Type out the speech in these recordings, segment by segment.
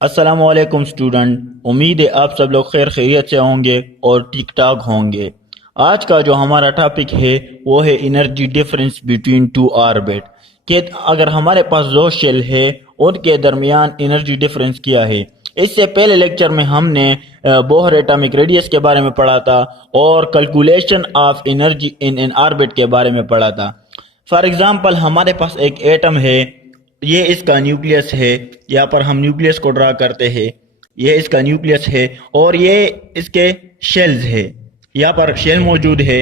अस्सलामुअलैकुम स्टूडेंट। उम्मीद है आप सब लोग खैर खैरियत से होंगे और ठीक ठाक होंगे। आज का जो हमारा टॉपिक है वो है energy difference between two orbit कि अगर हमारे पास दो शेल है उनके दरमियान एनर्जी डिफरेंस क्या है। इससे पहले लेक्चर में हमने बोहर एटॉमिक रेडियस के बारे में पढ़ा था और calculation of energy in an orbit के बारे में पढ़ा था। फॉर एग्जांपल हमारे पास एक एटम है, ये इसका न्यूक्लियस है। यहाँ पर हम न्यूक्लियस को ड्रा करते हैं, ये इसका न्यूक्लियस है और ये इसके शेल्स है। यहाँ पर शेल मौजूद है,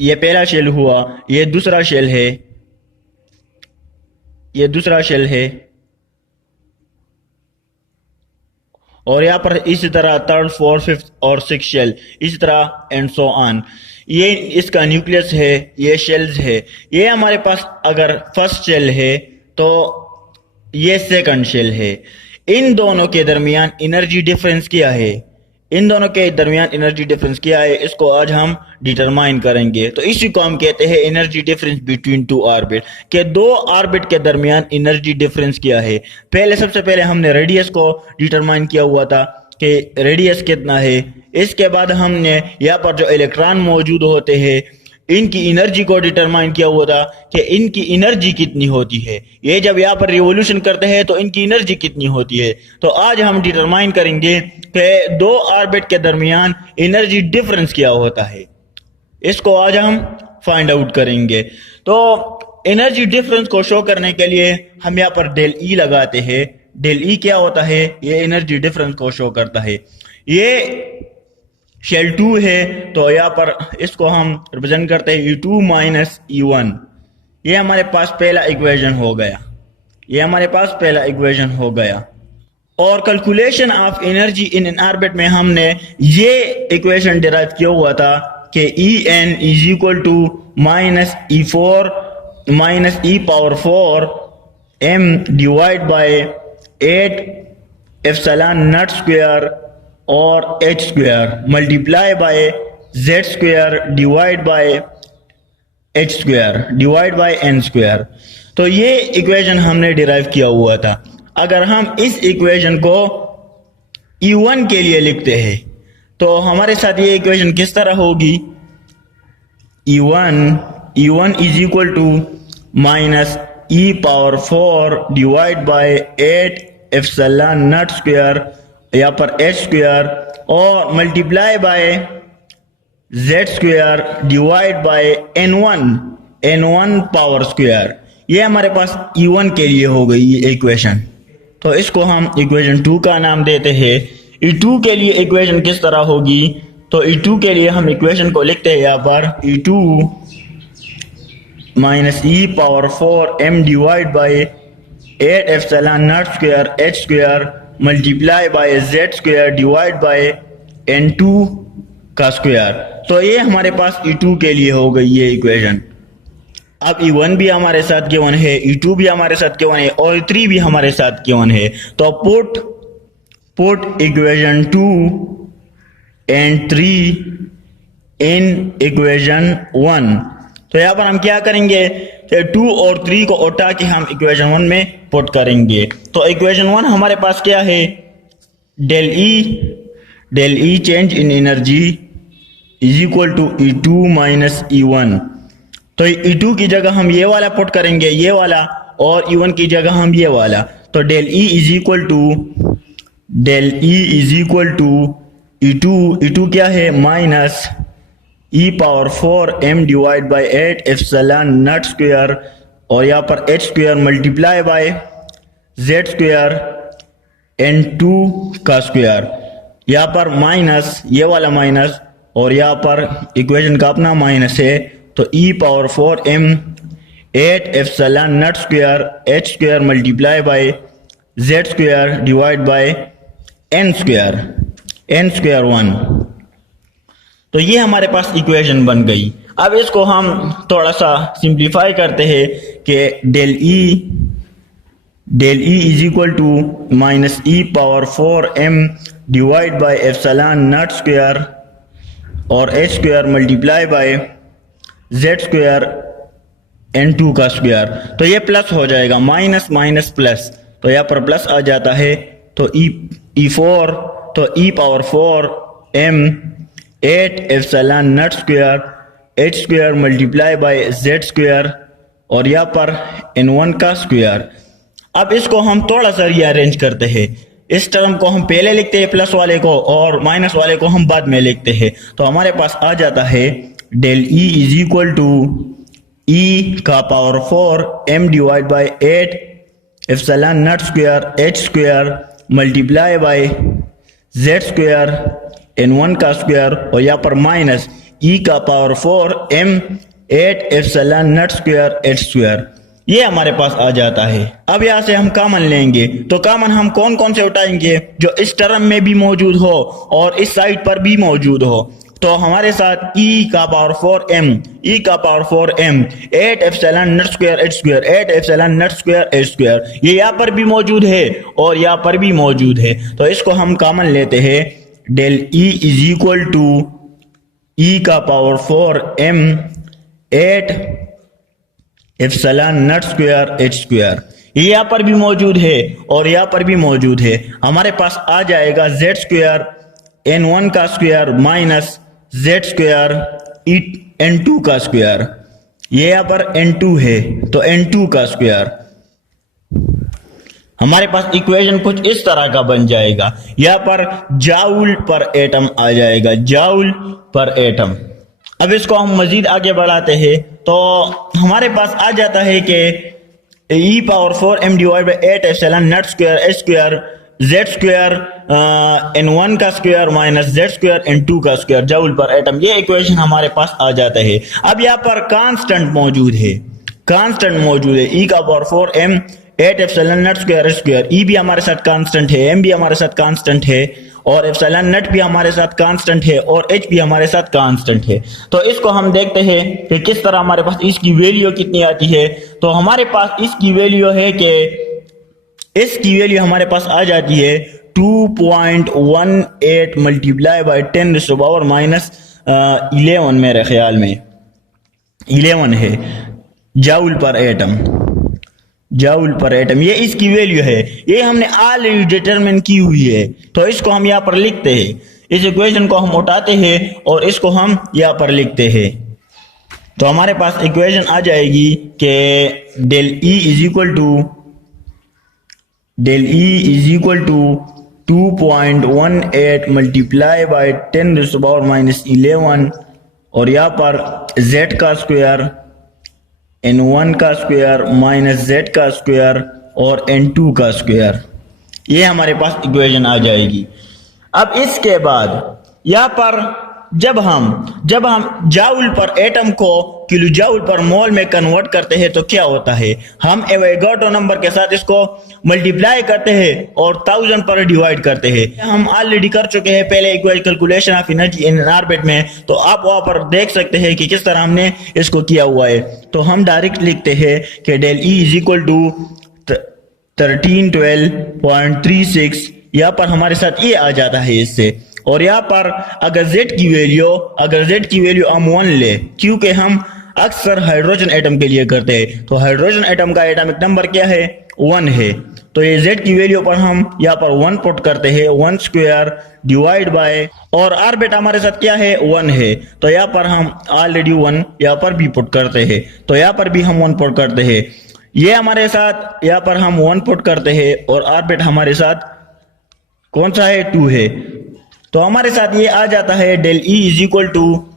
ये पहला शेल हुआ, ये दूसरा शेल है, ये दूसरा शेल है और यहाँ पर इसी तरह थर्ड फोर्थ फिफ्थ और सिक्स शेल, इसी तरह एंड सो ऑन। ये इसका न्यूक्लियस है, ये शेल्स है। ये हमारे पास अगर फर्स्ट शेल है तो ये सेकंड शेल है। इन दोनों के दरमियान एनर्जी डिफरेंस क्या है, इन दोनों के दरमियान एनर्जी डिफरेंस क्या है, इसको आज हम डिटरमाइन करेंगे। तो इसी को हम कहते हैं energy difference between two orbit के दो ऑर्बिट के दरमियान एनर्जी डिफरेंस क्या है। सबसे पहले हमने रेडियस को डिटरमाइन किया हुआ था कि रेडियस कितना है। इसके बाद हमने यहाँ पर जो इलेक्ट्रॉन मौजूद होते हैं इनकी एनर्जी को डिटरमाइन किया हुआ था कि इनकी एनर्जी कितनी होती है। ये जब यहाँ पर रिवोल्यूशन करते हैं तो इनकी एनर्जी कितनी होती है। तो आज हम डिटरमाइन करेंगे कि दो ऑर्बिट के दरमियान एनर्जी डिफरेंस क्या होता है, इसको आज हम फाइंड आउट करेंगे। तो एनर्जी डिफरेंस को शो करने के लिए हम यहाँ पर डेल ई लगाते हैं। डेल ई क्या होता है, ये एनर्जी डिफरेंस को शो करता है। ये शेल 2 है तो यहाँ पर इसको हम रिप्रेजेंट करते हैं E2 माइनस E1। ये हमारे पास पहला इक्वेशन हो गया, ये हमारे पास पहला इक्वेशन हो गया। और calculation of energy in an orbit में हमने ये इक्वेशन डिराइव किया हुआ था कि En is equal to minus E4 minus E power 4 m divide by 8 epsilon not square और h square multiply by z square divide by h square divide by n square. तो ये equation हमने derive किया हुआ था। अगर हम इस इक्वेशन को E1 के लिए लिखते हैं तो हमारे साथ ये इक्वेशन किस तरह होगी, E1 is equal to minus E power 4 divide by 8 epsilon not square, यहाँ पर h स्क्वायर और multiply by z square divide by n1 power square. ये हमारे पास E1 के लिए हो गई ये इक्वेशन। तो इसको हम इक्वेशन 2 का नाम देते हैं। E2 के लिए इक्वेशन किस तरह होगी, तो E2 के लिए हम इक्वेशन को लिखते हैं यहाँ पर E2 minus E power 4 m divide by 8 epsilon not square h square multiply by z square divide bye n2 का स्क्वायर। तो ये हमारे पास E2 के लिए हो गई ये इक्वेशन। अब E1 भी हमारे साथ गिवन है, E2 भी हमारे साथ गिवन है और E3 भी हमारे साथ गिवन है। तो put equation 2 and 3 in equation 1। तो यहाँ पर हम क्या करेंगे कि 2 और 3 को उठा के हम इक्वेशन 1 में पुट करेंगे। तो इक्वेशन 1 हमारे पास क्या है, del E change in energy is equal to E2 minus E1। तो E2 की जगह हम ये वाला पुट करेंगे, ये वाला, और E1 की जगह हम ये वाला। तो del E is equal to E2 क्या है, minus E power 4 m divide by 8 epsilon not square और यहाँ पर h square multiply by z square n2 का स्क्वायर। यहाँ पर माइनस, ये वाला माइनस और यहाँ पर इक्वेशन का अपना माइनस है। तो E power 4 m 8 epsilon not square h square multiply by z square divide by n square 1। तो ये हमारे पास इक्वेशन बन गई। अब इसको हम थोड़ा सा सिंप्लीफाई करते हैं कि del E is equal to minus E power 4 m divide by epsilon not square और h square multiply by z square n2 का स्क्वायर। तो ये प्लस हो जाएगा, माइनस माइनस प्लस। तो यहाँ पर प्लस आ जाता है, तो E4 तो E power 4 M 8 epsilon not square h square multiply by z square और यहाँ पर n1 का स्क्वायर। अब इसको हम थोड़ा सा रीअरेंज करते हैं, इस टर्म को हम पहले लिखते हैं प्लस वाले को और माइनस वाले को हम बाद में लिखते हैं। तो हमारे पास आ जाता है del E is equal to e का power 4 m divide by 8 epsilon not square h square multiply by z square n1 का स्क्वायर और यहाँ पर माइनस e का power 4 m 8 epsilon not square h square. ये हमारे पास आ जाता है। अब यहाँ से हम कॉमन लेंगे, तो कॉमन हम कौन कौन से उठाएंगे, जो इस टर्म में भी मौजूद हो और इस साइड पर भी मौजूद हो। तो हमारे साथ e का पावर 4 m, e का power 4 m 8 epsilon not square h square 8 epsilon not square h square, ये यहाँ पर भी मौजूद है और यहाँ पर भी मौजूद है। तो इसको हम कॉमन लेते हैं, del e is equal to e का power 4 m 8 epsilon not square h square, ये यहाँ पर भी मौजूद है और यहाँ पर भी मौजूद है। हमारे पास आ जाएगा z स्क्वायर n1 का square minus z square n2 का स्क्वायर, ये यहाँ पर n2 है तो n2 का स्क्वायर। हमारे पास इक्वेशन कुछ इस तरह का बन जाएगा, यहाँ पर जाउल पर एटम आ जाएगा, जाउल पर एटम। अब इसको हम मजीद आगे बढ़ाते हैं तो हमारे पास आ जाता है कि e power 4 m divide by 8 epsilon not square h square z square n1 का square minus z square n2 का स्क्वायर जूल पर एटम, ये इक्वेशन हमारे पास आ जाता है। अब यहाँ पर कांस्टेंट मौजूद है, कांस्टेंट मौजूद है, e का power 4 m 8 epsilon not square h square, e भी हमारे साथ कांस्टेंट है, m भी हमारे साथ कांस्टेंट है और एप्सिलॉन नॉट भी हमारे साथ कांस्टेंट है और h भी हमारे साथ कांस्टेंट है। तो इसको हम देखते हैं कि किस तरह हमारे पास इसकी वैल्यू कितनी आती है। तो हमारे पास इसकी वैल्यू है कि इसकी वैल्यू हमारे पास आ जाती है 2.18 मल्टीप्लाई बाई 10 पावर माइनस 11, मेरे ख्याल में 11 है जाउल पर एटम, जाउल पर एटम, ये इसकी वैल्यू है, ये हमने ऑलरेडी डिटरमिन की हुई है। तो इसको हम यहाँ पर लिखते हैं, इस इक्वेशन को हम उठाते हैं और इसको हम यहाँ पर लिखते हैं। तो हमारे पास इक्वेशन आ जाएगी कि del E is equal to 2.18 multiply by 10 power minus 11 और यहाँ पर z का स्क्वायर n1 का स्क्वायर माइनस z का स्क्वायर और n2 का स्क्वायर, ये हमारे पास इक्वेशन आ जाएगी। अब इसके बाद यहाँ पर जब हम जाउल पर एटम को किलो जाउल पर मोल में कन्वर्ट करते हैं तो क्या होता है, हम एवोगाड्रो नंबर के साथ इसको मल्टीप्लाई करते हैं और 1000 पर डिवाइड करते हैं। हम ऑलरेडी कर चुके हैं पहले equal calculation of energy in orbit में, तो आप वहां पर देख सकते हैं कि किस तरह हमने इसको किया हुआ है। तो हम डायरेक्ट लिखते हैं कि del E is equal to 1312.36, यहाँ पर हमारे साथ ये आ जाता है इससे। और यहाँ पर अगर z की वैल्यू हम 1 ले, क्योंकि हम अक्सर हाइड्रोजन एटम के लिए करते हैं, तो हाइड्रोजन एटम का एटॉमिक नंबर क्या है, 1 है। तो ये z की वैल्यू पर हम यहाँ पर 1 पुट करते हैं, 1 स्क्वायर डिवाइड बाय, और ऑर्बिट हमारे साथ क्या है, 1 है, तो यहाँ पर हम ऑलरेडी 1 यहाँ पर भी पुट करते हैं, तो यहाँ पर भी हम 1 पुट करते हैं। ये हमारे साथ यहाँ पर हम 1 पुट करते हैं और ऑर्बिट हमारे साथ कौन सा है, 2 है। तो हमारे साथ ये आ जाता है del E is equal to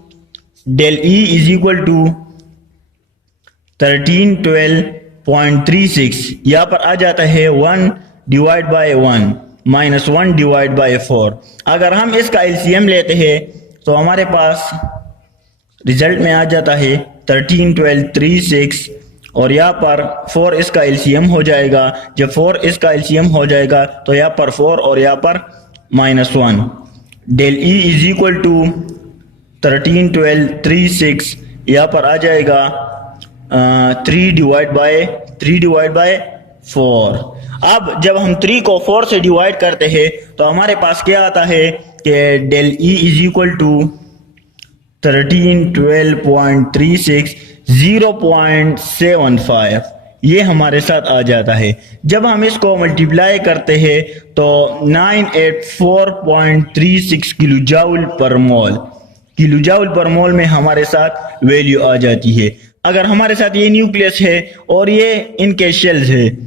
1312.36, यहाँ पर आ जाता है 1 divide by 1 minus 1 divide by 4। अगर हम इसका एलसीएम लेते हैं तो हमारे पास रिजल्ट में आ जाता है 131236 और यहाँ पर 4 इसका एलसीएम हो जाएगा। जब 4 इसका एलसीएम हो जाएगा तो यहाँ पर 4 और यहाँ पर -1, del E is equal to 131236, यहाँ पर आ जाएगा 3 डिवाइड बाय 4। अब जब हम 3 को 4 से डिवाइड करते हैं तो हमारे पास क्या आता है कि del E is equal to 1312.36 0.75, ये हमारे साथ आ जाता है। जब हम इसको मल्टीप्लाई करते हैं तो 984.36 किलो जाउल पर मोल में हमारे साथ वैल्यू आ जाती है। अगर हमारे साथ ये न्यूक्लियस है और ये इनके शेल्स है,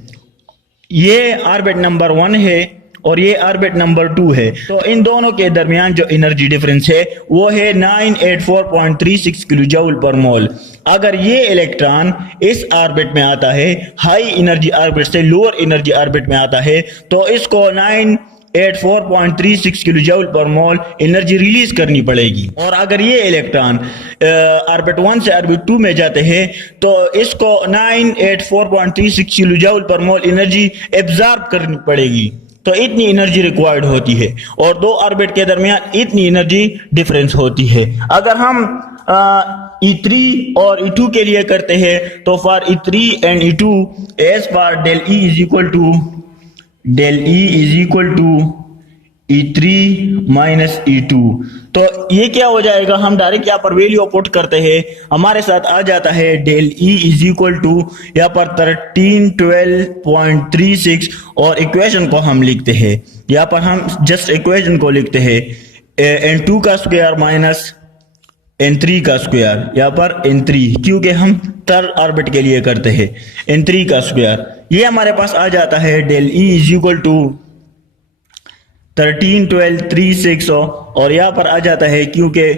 ये ऑर्बिट नंबर 1 है और ये ऑर्बिट नंबर 2 है, तो इन दोनों के दरमियान जो एनर्जी डिफरेंस है वो है 984.36 किलो जूल पर मोल। अगर ये इलेक्ट्रॉन इस ऑर्बिट में आता है, हाई एनर्जी ऑर्बिट से लोअर एनर्जी ऑर्बिट में आता है, तो इसको 984.36 किलो जूल पर मोल एनर्जी रिलीज करनी पड़ेगी। और अगर ये इलेक्ट्रॉन ऑर्बिट 1 से ऑर्बिट 2 में जाते हैं तो इसको 984.36 किलो जूल पर मोल एनर्जी एब्जॉर्ब करनी पड़ेगी। तो इतनी एनर्जी रिक्वायर्ड होती है और दो ऑर्बिट के दरमियान इतनी एनर्जी डिफरेंस होती है। अगर हम E3 और E2 के लिए करते हैं तो for E3 and E2 as for del E is equal to E3 minus E2। तो ये क्या हो जाएगा, हम डायरेक्ट यहाँ पर वैल्यू पुट करते हैं, हमारे साथ आ जाता है del E is equal to यहाँ पर 1312.36 और इक्वेशन को हम लिखते हैं, यहाँ पर हम जस्ट इक्वेशन को लिखते हैं n2 का स्क्वायर माइनस n3 का स्क्वायर, यहाँ पर n3 क्योंकि हम थर्ड ऑर्बिट के लिए करते हैं, n3 का स्क्वायर। ये हमारे पास आ जाता है del E is equal to 1312.36 और यहाँ पर आ जाता है क्योंकि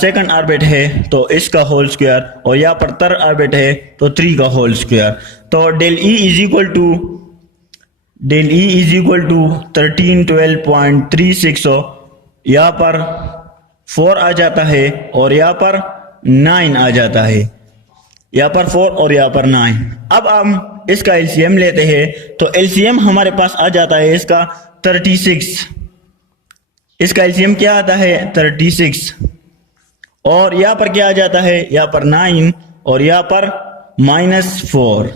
सेकंड ऑर्बिट है तो इसका होल स्क्वायर और यहाँ पर थर्ड ऑर्बिट है तो 3 का होल स्क्वायर। तो del E is equal to 1312.36 यहाँ पर 4 आ जाता है और यहाँ पर 9 आ जाता है, यहाँ पर 4 और यहाँ पर 9। अब हम इसका एलसीएम लेते हैं तो एलसीएम हमारे पास आ जाता है इसका 36, इसका एलसीएम क्या आता है 36 और यहाँ पर क्या आ जाता है, यहाँ पर 9 और यहाँ पर -4,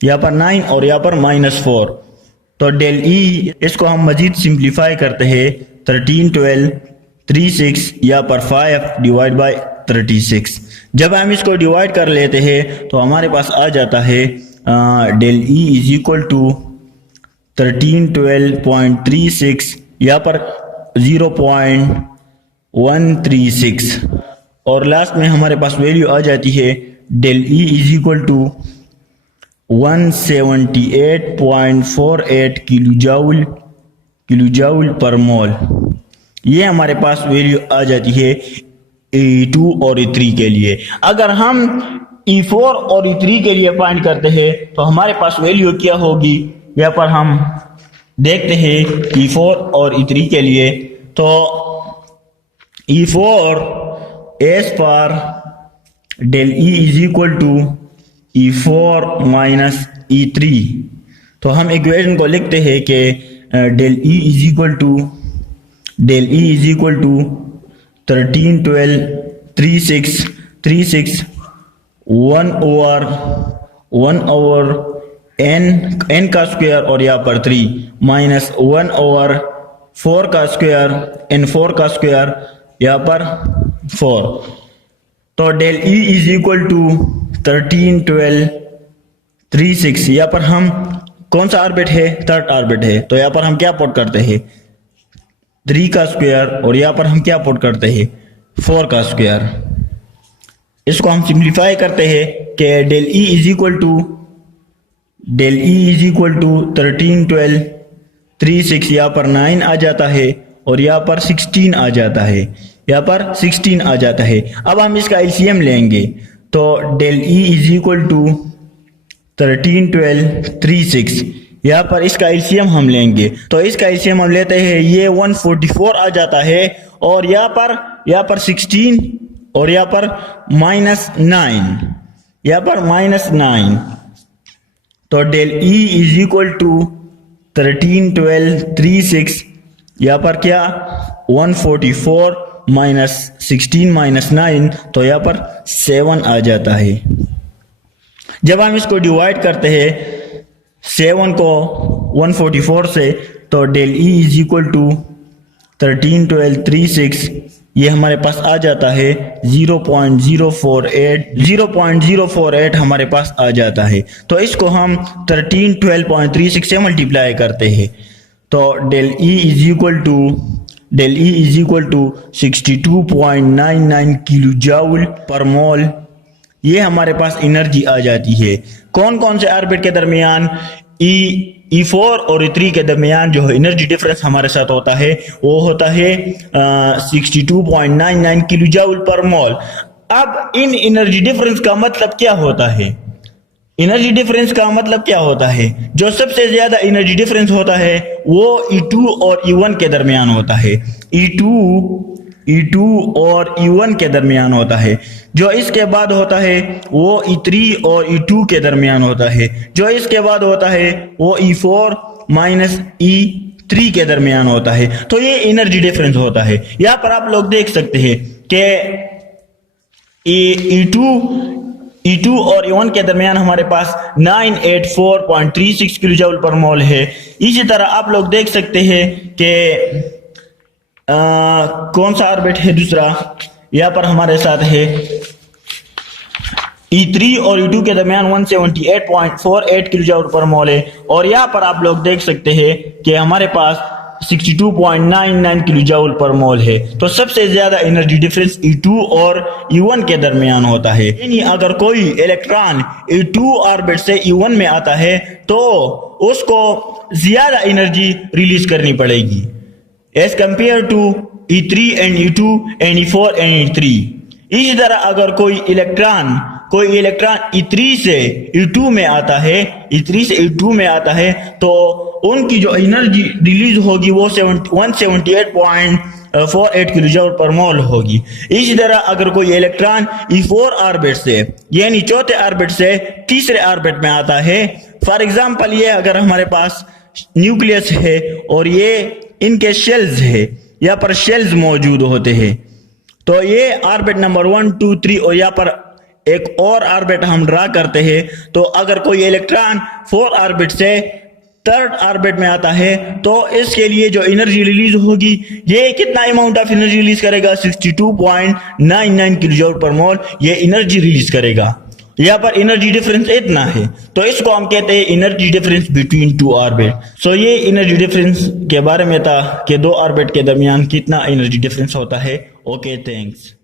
यहाँ पर 9 और यहाँ पर -4। तो डेल E इसको हम मजीद सिंप्लीफाई करते हैं 1312.36 यहाँ पर 5 डिवाइड बाय 36। जब हम इसको डिवाइड कर लेते हैं तो हमारे पास आ जाता है del E is equal to 1312.36 यहाँ पर 0.136 और लास्ट में हमारे पास वैल्यू आ जाती है del E is equal to 178.48 kilo joule per mole. ये हमारे पास वैल्यू आ जाती है E2 और E3 के लिए। अगर हम E4 और E3 के लिए फाइंड करते हैं तो हमारे पास वैल्यू क्या होगी, यहाँ पर हम देखते हैं E4 और E3 के लिए। तो E4 एज पर del E is equal to E4 minus E3। तो हम इक्वेशन को लिखते हैं कि del E is equal to 1312.36 1 over n का स्क्वायर और यहाँ पर 3 माइनस 1 ओवर 4 का स्क्वायर n4 का स्क्वायर यहाँ पर 4। तो del E is equal to 1312.36 यहाँ पर हम कौन सा ऑर्बिट है, थर्ड ऑर्बिट है, तो यहाँ पर हम क्या पुट करते हैं 3 का स्क्वायर और यहाँ पर हम क्या पुट करते हैं 4 का स्क्वायर। इसको हम सिंप्लीफाई करते हैं कि del E is equal to 1312.36 यहाँ पर 9 आ जाता है और यहाँ पर 16 आ जाता है, यहाँ पर 16 आ जाता है। अब हम इसका एलसीएम लेंगे तो del E is equal to 1312.36 यहाँ पर इसका एलसीएम हम लेंगे तो इसका एलसीएम हम लेते हैं, ये 144 आ जाता है और यहाँ पर 16 और यहाँ पर -9, यहाँ पर -9। तो del E is equal to 1312.36 यहाँ पर क्या 144 माइनस 16 माइनस 9 तो यहाँ पर 7 आ जाता है। जब हम इसको डिवाइड करते हैं 7 को 144 से तो del E is equal to 1312.36 ये हमारे पास आ जाता है 0.048 हमारे पास आ जाता है। तो इसको हम 1312.36 से मल्टीप्लाई करते हैं। तो del E is equal to 62.99 kilo joule per mole. ये हमारे पास एनर्जी आ जाती है। कौन कौन से ऑर्बिट के दरमियान E4 और E3 के दरमियान जो एनर्जी डिफरेंस हमारे साथ होता है वो होता है 62.99 किलो जूल पर मोल। अब इन एनर्जी डिफरेंस का मतलब क्या होता है? एनर्जी डिफरेंस का मतलब क्या होता है? जो सबसे ज्यादा एनर्जी डिफरेंस होता है वो E2 और E1 के दरमियान होता है। E2 और E1 के दरमियान होता है। जो इसके बाद होता है वो E3 और E2 के दरमियान होता है। जो इसके बाद होता है वो E4 माइनस E3 के दरमियान होता है। तो ये एनर्जी डिफरेंस होता है। यहां पर आप लोग देख सकते हैं कि E2 और E1 के दरमियान हमारे पास 984.36 किलो जूल पर मोल है। इसी तरह आप लोग देख सकते हैं कि कौन सा ऑर्बिट है दूसरा, यहाँ पर हमारे साथ है E3 और E2 के दरमियान 178.48 किलो जूल पर मोल है। और यहाँ पर आप लोग देख सकते हैं कि हमारे पास 62.99 किलो जूल पर मोल है। तो सबसे ज्यादा एनर्जी डिफरेंस E2 और E1 के दरमियान होता है। यानी अगर कोई इलेक्ट्रॉन E2 ऑर्बिट से E1 में आता है तो उसको ज्यादा एनर्जी रिलीज करनी पड़ेगी as compare to E3 and E2 and E4 and E3। इसी तरह अगर कोई इलेक्ट्रॉन E3 से E2 में आता है तो उनकी जो एनर्जी रिलीज होगी वो 178.48 किलो जूल पर मोल होगी। इसी तरह अगर कोई इलेक्ट्रॉन E4 ऑर्बिट से यानी चौथे ऑर्बिट से तीसरे ऑर्बिट में आता है, फॉर एग्जांपल ये अगर हमारे पास न्यूक्लियस है और ये इनके शेल्स है, यहाँ पर शेल्स मौजूद होते हैं, तो ये ऑर्बिट नंबर 1 2 3 और यहाँ पर एक और ऑर्बिट हम ड्रा करते हैं। तो अगर कोई इलेक्ट्रॉन 4 ऑर्बिट से थर्ड ऑर्बिट में आता है तो इसके लिए जो एनर्जी रिलीज होगी, ये कितना अमाउंट ऑफ एनर्जी रिलीज करेगा? 62.99 किलो जूल पर मोल ये एनर्जी रिलीज करेगा। यहाँ पर एनर्जी डिफरेंस इतना है, तो इसको हम कहते हैं energy difference between two orbit. So ये एनर्जी डिफरेंस के बारे में था कि दो ऑर्बिट के दरमियान कितना एनर्जी डिफरेंस होता है। Okay, thanks.